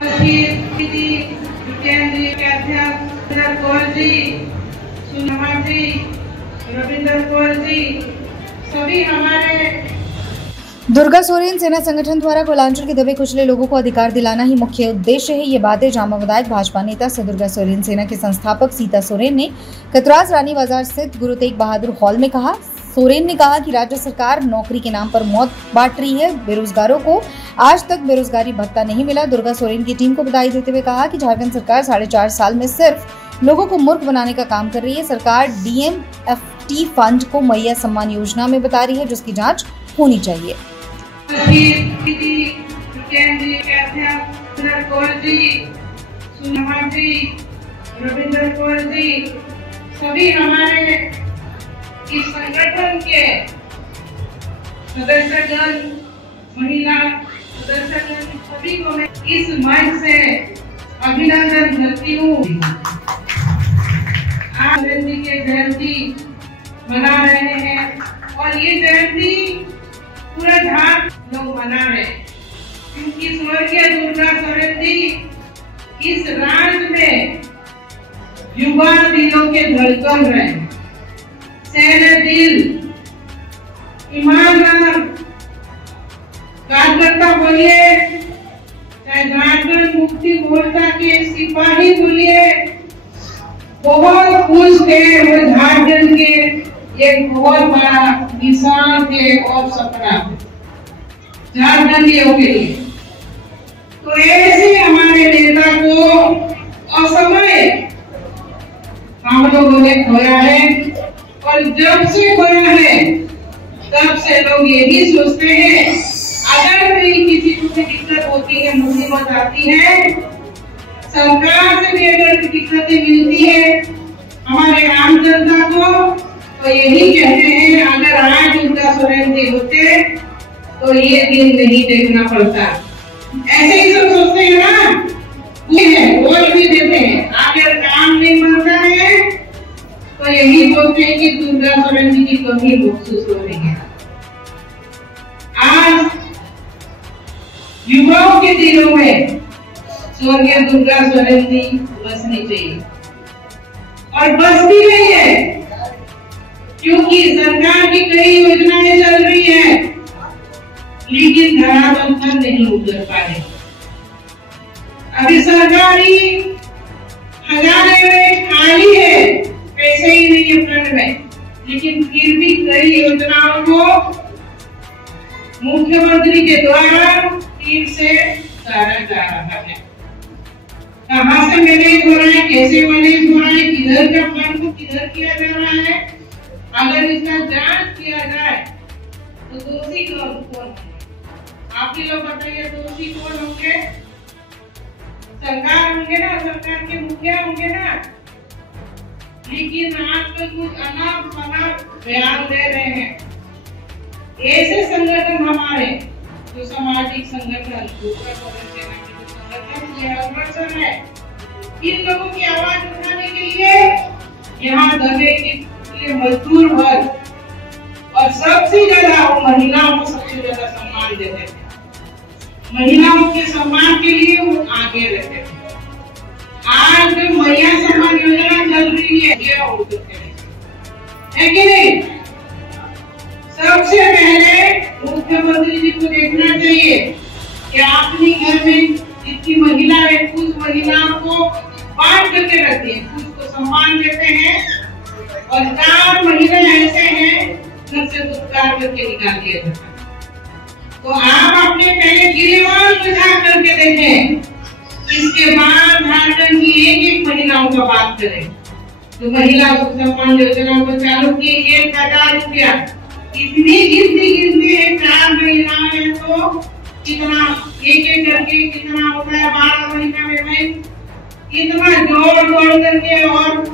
केंद्रीय अध्यक्ष कौर जी, सुनमा जी, रविंद्र कौर जी, सभी हमारे। दुर्गा सोरेन सेना संगठन द्वारा कोलांचल के दबे कुचले लोगों को अधिकार दिलाना ही मुख्य उद्देश्य है। ये बातें जामा विधायक भाजपा नेता सर दुर्गा सोरेन सेना के संस्थापक सीता सोरेन ने कतरास रानी बाजार स्थित गुरु तेग बहादुर हॉल में कहा। सोरेन ने कहा कि राज्य सरकार नौकरी के नाम पर मौत बांट रही है। बेरोजगारों को आज तक बेरोजगारी भत्ता नहीं मिला। दुर्गा सोरेन की टीम को बधाई देते हुए कहा कि झारखंड सरकार 4.5 साल में सिर्फ लोगों को मूर्ख बनाने का काम कर रही है। सरकार DMFT फंड को मैया सम्मान योजना में बता रही है, जिसकी जाँच होनी चाहिए। केंद्रीय अध्यक्ष कौर जी, सुनमा जी, रविंद्र कौर जी, सभी हमारे इस संगठन के सदस्यगण, महिला सदस्यगण, सभी को मैं इस मंच से अभिनंदन करती हूँ। आज जी के जयंती मना रहे हैं और ये जयंती पूरा झारखंड लोग मना रहे हैं, क्योंकि स्वर्गीय दुर्गा सोरेन जी इस राज्य में युवा दिलों के धड़कन रहे, सहरे दिल, ईमानदार कार्यकर्ता बोलिए, चाहे झारखंड मुक्ति मोर्चा के सिपाही बोलिए, बहुत खुश थे। वो झारखंड के एक बहुत बड़ा निशान थे और सपना झारखंडियों के लिए। तो ऐसे हमारे नेता को असमय हम लोगों ने खोया है, और जब से खोया है तब से लोग ये भी सोचते हैं अगर कहीं किसी को दिक्कत होती है, मुसीबत आती है, सरकार से भी अगर दिक्कतें मिलती है हमारे आम जनता को, तो यही कहते हैं अगर आज दुर्गा सोरेन जी होते तो ये दिन नहीं देखना पड़ता। ऐसे ही सब सोचते हैं ना, बोल भी देते हैं अगर काम नहीं बनता है तो यही सोचते हैं कि दुर्गा सोरेन जी की कमी महसूस हो रही है। आज युवाओं के दिलों में स्वर्गीय दुर्गा सोरेन जी बसनी चाहिए और बस भी रही है, क्योंकि सरकार की कई योजनाएं चल रही है लेकिन धरातल पर नहीं उतर पा रही। अभी सरकारी खजाने खाली है, पैसे ही नहीं है फंड में, लेकिन फिर भी कई योजनाओं को मुख्यमंत्री के द्वारा फिर से उतारा जा रहा है। कहाँ से मैनेज हो रहा है, कैसे मैनेज हो रहा है, किधर का फंड को किधर किया जा रहा है, अगर इसका जांच किया जाए तो दोषी कौन होंगे? आप ही लोग बताइए, दोषी कौन होंगे? सरकार होंगे ना, सरकार के मुखिया होंगे ना। लेकिन आजकल कुछ अनाप शनाप बयान दे रहे हैं। ऐसे संगठन हमारे जो सामाजिक संगठन, दुर्गा सोरेन सेना के संगठन ये अग्रसर है, इन लोगों की आवाज उठाने के लिए यहाँ दबे के मजदूर वर्ग और सबसे ज्यादा वो महिलाओं को सबसे ज्यादा सम्मान देते थे। महिलाओं के सम्मान के लिए वो आगे रहते थे। आज जो मैया सम्मान योजना चल रही है ये है कि नहीं? सबसे पहले मुख्यमंत्री जी को देखना चाहिए कि अपने घर में जितनी महिला है कुछ महिलाओं को बांट करके रखते हैं, कुछ को सम्मान देते हैं, और 4 महिला ऐसे हैं घर से दुष्कार करके निकाल दिया जाता है। तो आप अपने पहले गिरेवान बुझा करके देखें, इसके बाद झारखंड की एक महिलाओं का बात करें। तो महिला सम्मान योजना को चालू की 1000 रुपया, इतनी गिनती 4 महिलाएं तो कितना एक करके कितना होता है 12 महीना में भाई, इतना जोड़ करके और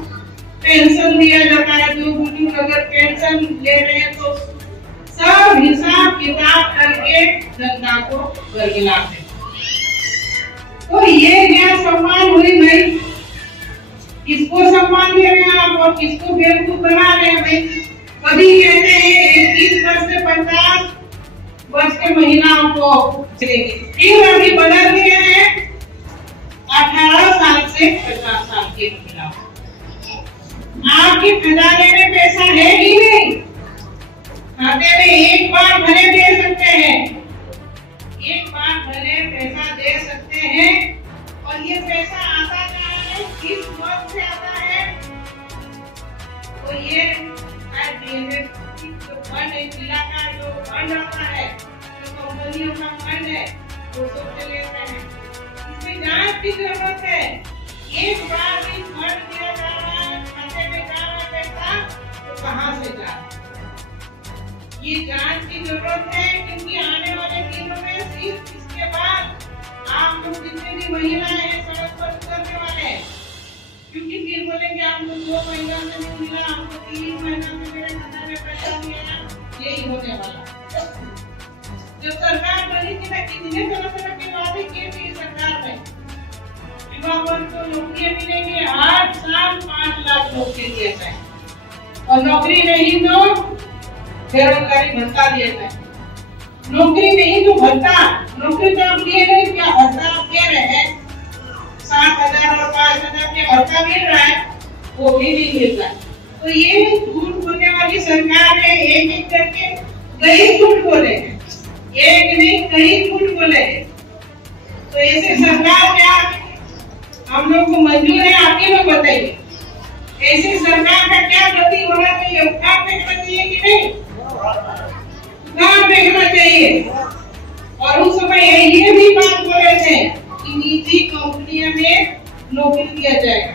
पेंशन दिया जाता है। जो बुजुर्ग अगर पेंशन ले रहे हैं तो सब हिसाब किताब करके जनता को बरगलाते। तो ये क्या सम्मान हुई भाई? किसको सम्मान दे रहे हैं आप और किसको बेवकूफ बना रहे हैं भाई? कभी कहते हैं 21 वर्ष से 50 वर्ष के महिलाओं को चलेगी, फिर अभी बदल गए हैं 18 साल से 50 साल की महिला। आपके खजाने में पैसा है ही नहीं, खाते में एक बार भले दे सकते हैं, एक बार भले पैसा दे सकते हैं। और ये पैसा आता कहाँ है, किस वक्त से आता है? तो ये जो फंड है, जिला का जो फंड आता है, जो कंपनियों का फंड है, वो सब चले जाते हैं। इसमें जांच की जरूरत है। एक बार भी फंड दिया जा रहा है, खाते में जा रहा है पैसा, तो कहाँ से जा रहा है? ये जांच की जरूरत है, क्योंकि आने वाले दिनों में सिर्फ इसके बाद आप लोग जितने भी महिलाएं हैं सड़क पर उतरने वाले हैं, क्योंकि फिर बोलेंगे हमको 2 महीना से नहीं मिला, हमको 3 महीना से मेरे खाते में पैसा नहीं आया। यही होने वाला। जो सरकार बनी थी ना, कितने तरह के वादे किए थे सरकार ने, युवा वर्ग को नौकरियां मिलेंगी, 8 साल 5 लाख नौकरी दिए जाए, और नौकरी नहीं तो बेरोजगारी भत्ता दिया जाए। नौकरी नहीं तो भत्ता, नौकरी तो आप दिए नहीं, क्या भत्ता आप दे रहे हैं? 7,000 और 5,000 के भत्ता मिल रहा है, वो भी नहीं मिल रहा। तो ये झूठ बोलने वाली सरकार है। एक एक करके कई झूठ बोले, एक नहीं कई झूठ बोले। तो ऐसे सरकार क्या हम लोग को मंजूर है? आप ही लोग बताइए, ऐसी सरकार का क्या गति होना चाहिए? उखाड़ फेंकना चाहिए कि नहीं? उखाड़ फेंकना चाहिए। और उस समय ये भी बात बोले थे कि निजी कंपनियों में नौकरी दिया जाएगा।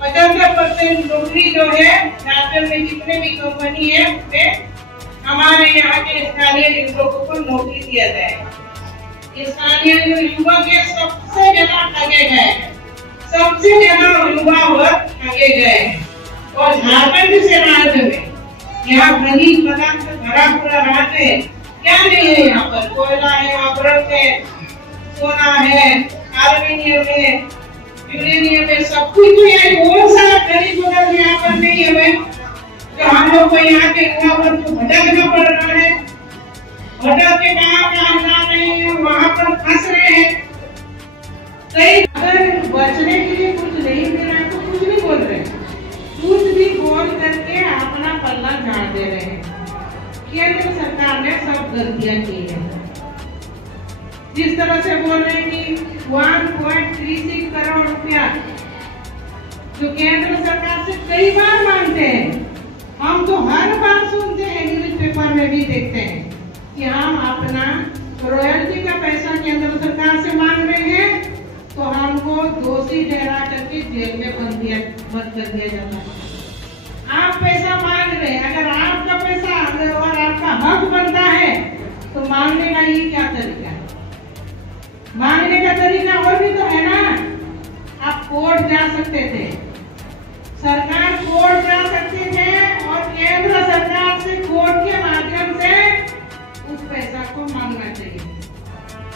75% नौकरी जो है झारखंड में जितने भी कंपनी है उसमें हमारे यहाँ के स्थानीय लोगों को नौकरी दिया जाएगा। स्थानीय जो युवक है सबसे ज्यादा ठगे गए, सबसे ज्यादा युवा वर्ग ठगे गए। और झारखंड से राज्य में यहाँ खनिज पदार्थ से भरा पूरा राज्य है, क्या नहीं है? यहाँ पर कोयला है, अमृत है, सोना है, एल्युमिनियम है, यूरेनियम है, सब कुछ। तो यार कौन सा खनिज पदार्थ यहाँ पर नहीं है जो हम लोग को यहाँ के युवा वर्ग को भटकना पड़ रहा है? भटक के कहाँ जा रहे हैं, वहाँ पर फंस रहे हैं। कई अगर बचने के लिए कुछ नहीं मिल रहा है तो कुछ नहीं बोल रहे, कुछ भी बोल करके अपना पल्ला झाड़ दे रहे हैं। केंद्र सरकार ने सब गलतियां की है। जिस तरह से बोल रहे हैं कि 1.36 करोड़ रुपया जो केंद्र सरकार से कई बार मांगते हैं, हम तो हर बार सुनते हैं, न्यूज़पेपर में भी देखते हैं कि हम अपना रॉयल्टी का पैसा केंद्र सरकार से मांग रहे हैं, तो हमको दोषी ठहरा करके जेल में बंद कर दिया जाता है। आप पैसा मांग रहे हैं, अगर आपका पैसा और आपका हक बनता है तो मांगने का ये क्या तरीका है? मांगने का तरीका और भी तो है ना। आप कोर्ट जा सकते थे, सरकार कोर्ट जा सकते थे, और केंद्र सरकार से कोर्ट के माध्यम से उस पैसा को मांगना चाहिए।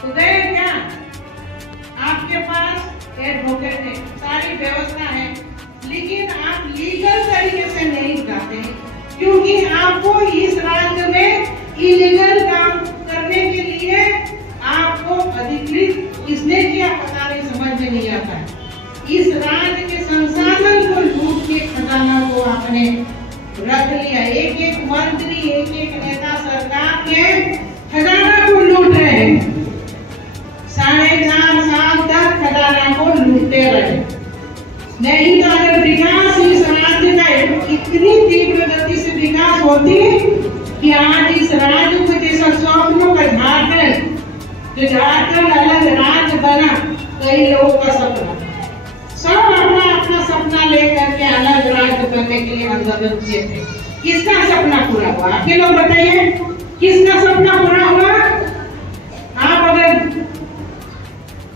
तो गए क्या? आपके पास एडवोकेट है, सारी व्यवस्था है, लेकिन आप लीगल तरीके से नहीं जाते, क्योंकि आपको इस राज्य में इलीगल काम करने के लिए आपको अधिकृत किसने किया पता नहीं, समझ में नहीं आता है। इस राज्य के संसाधन को लूट के खजाना को आपने रख लिया। एक एक मंत्री, एक एक नेता सरकार के खजाना को लूट रहे हैं। 4.5 साल तक खजाना को लूटते रहे। नहीं तो अगर विकास इस राज्य का इतनी तीव्र गति से विकास होती कि आज इस राज्य को जैसा स्वप्नों का झारखंड, जो झारखंड अलग राज्य बना, कई लोगों का सपना, सब अपना अपना सपना लेकर के अलग राज्य बनने के लिए आंदोलन किए थे। किसका सपना पूरा हुआ? आपके लोग बताइए, किसका सपना पूरा हुआ? आप अगर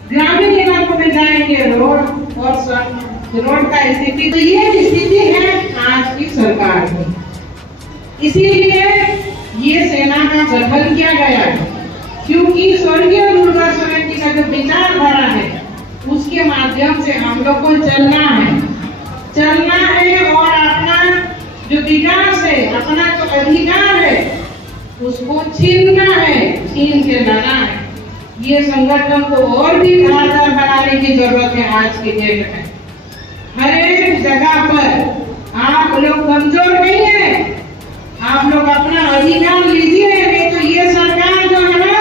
ग्रामीण इलाकों में जाएंगे, रोड और रोड का स्थिति, तो ये स्थिति है आज की सरकार की। इसीलिए ये सेना का गठन किया गया है, क्योंकि स्वर्गीय दुर्गा सोरेन जी का जो विचारधारा है उसके माध्यम से हम लोग को चलना है और अपना जो विकास है, अपना जो अधिकार है उसको छीनना है, छीन के लाना है। ये संगठन को और भी धारदार बनाने की जरूरत है। आज के डेट में हर एक जगह पर आप लोग कमजोर नहीं है, आप लोग अपना अधिकार लीजिए, नहीं तो ये सरकार जो है ना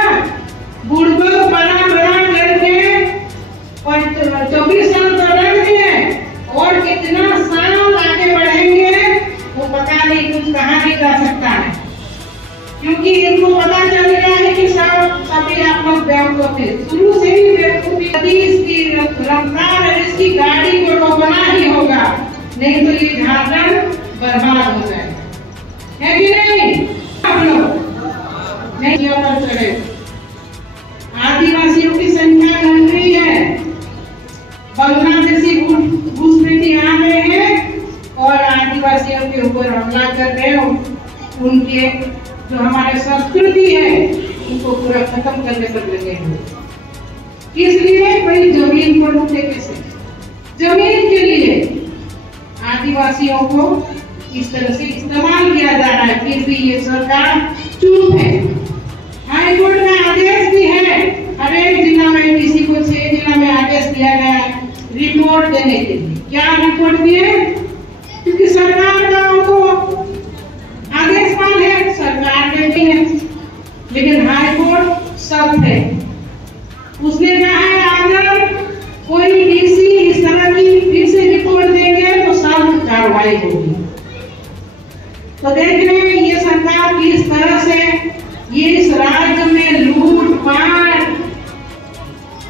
बुड़बक बना करके 24 साल तो रख दिए और कितना साल आगे बढ़ेंगे वो पता नहीं, कुछ कहा नहीं जा सकता है, क्योंकि इनको पता चल गया है कि सभी आप लोग बेवकूफ थे, शुरू से ही बेवकूफी। इसकी रफ्तार है, इसकी गाड़ी को रोकना ही होगा, नहीं तो ये झारखंड बर्बाद हो जाएगा, है कि नहीं? आप लोग नहीं चढ़े। आदिवासियों की संख्या बढ़ रही है, बांग्लादेशी घुसपैठी आ रहे हैं और आदिवासियों के ऊपर हमला कर रहे हैं। उनके जो हमारे संस्कृति है उनको पूरा खत्म करने पर लगे हैं। इसलिए भाई जमीन को लूटे कैसे? जमीन के लिए आदिवासियों को इस तरह से इस्तेमाल किया जा रहा है, फिर भी ये सरकार चुप है। हाई कोर्ट का आदेश भी है, हर एक जिला में किसी को 6 जिला में आदेश दिया गया है रिपोर्ट देने के लिए। क्या रिपोर्ट दिए? क्योंकि सरकार का उनको आदेश पाल है, सरकार ने भी है, लेकिन हाई कोर्ट सब है। उसने कहा है अगर कोई डीसी इस तरह की फिर से रिपोर्ट देंगे तो सख्त कार्रवाई होगी। तो देख रहे हैं ये सरकार किस तरह से ये इस राज्य में लूटपाट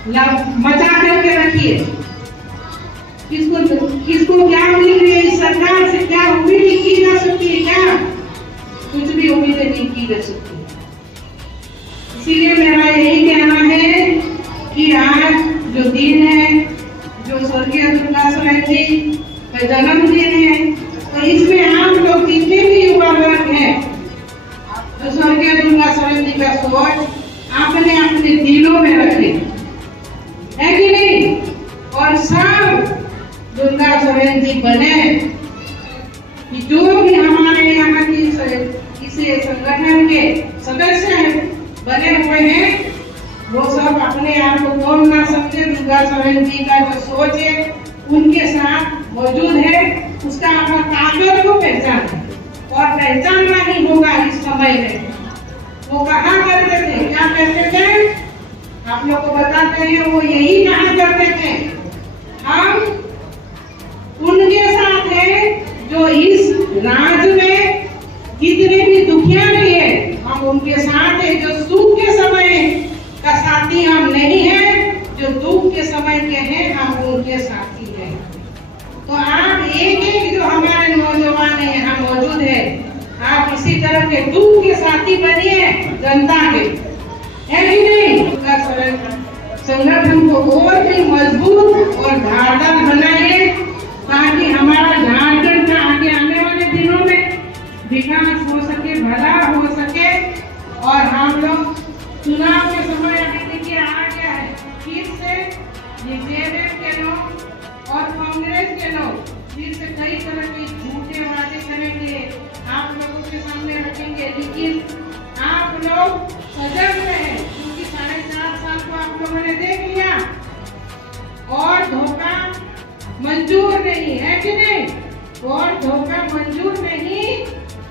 मचा करके रखी है। किसको क्या मिल रही है इस सरकार से? क्या उम्मीद की जा सकती है? क्या कुछ भी उम्मीद नहीं की जा सकती। इसीलिए मेरा यही कहना है कि आज जो दिन है, जो स्वर्गीय दुर्गा सोरेन जी का जन्मदिन है, तो इसमें आप लोग जितने भी युवा वर्ग हैं, जो स्वर्गीय दुर्गा सोरेन जी का सोच आपने अपने दिलों में रखे, है कि नहीं? और सब दुर्गा सोरेन जी बने कि जो भी हमारे यहाँ की इसे संगठन के सदस्य बने हुए हैं वो सब अपने आप को कौन ना समझे, दुर्गा सोरेन जी का जो सोच है उनके साथ मौजूद है, उसका अपना ताकत को पहचाने और पहचानना ही होगा इस समय में। वो कहा करते थे, क्या कहते थे? आप लोग को बताते हैं, वो यही कहा करते थे हम उनके साथ हैं जो इस राज्य में जितने भी दुखिया नहीं है हम उनके साथ हैं। जो सुख के समय का साथी हम नहीं है, जो दुख के समय के हैं हम उनके साथी हैं। तो आप एक जो हमारे नौजवान है यहाँ मौजूद है, आप इसी तरह के दुख के साथी बनिए जनता के, है कि नहीं? संगठन को और भी मजबूत और धारदार बनाइए ताकि हमारा झारखंड का आगे आने वाले दिनों में विकास हो सके, भला हो सके। और हम लोग चुनाव के समय अभी देखिए आ गया है, फिर से ये जेडीएस के लोग और कांग्रेस के लोग फिर से कई तरह के झूठे वादे करेंगे, आप लोगों के सामने रखेंगे, लेकिन आप लोग सजग रहें क्योंकि 4.5 साल को आप लोगों ने देख लिया और धोखा मंजूर नहीं है कि नहीं? और धोखा मंजूर नहीं,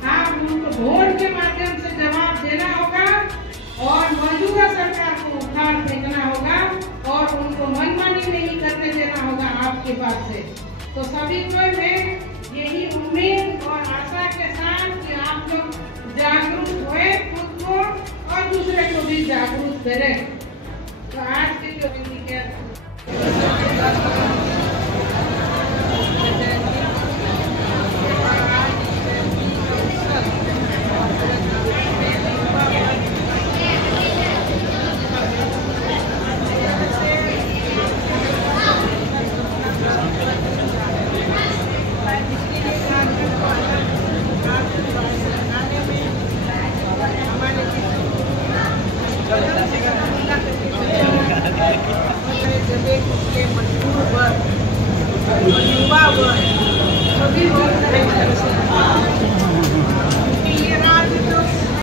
आप उनको वोट के माध्यम से जवाब देना होगा और मौजूदा सरकार को उखाड़ फेंकना होगा और उनको मनमानी नहीं करने देना होगा आपके पास से। तो सभी को मैं यही उम्मीद और आशा के साथ कि आप लोग जागरूक हुए, खुद को और दूसरे को भी जागरूक करें। तो आज के जो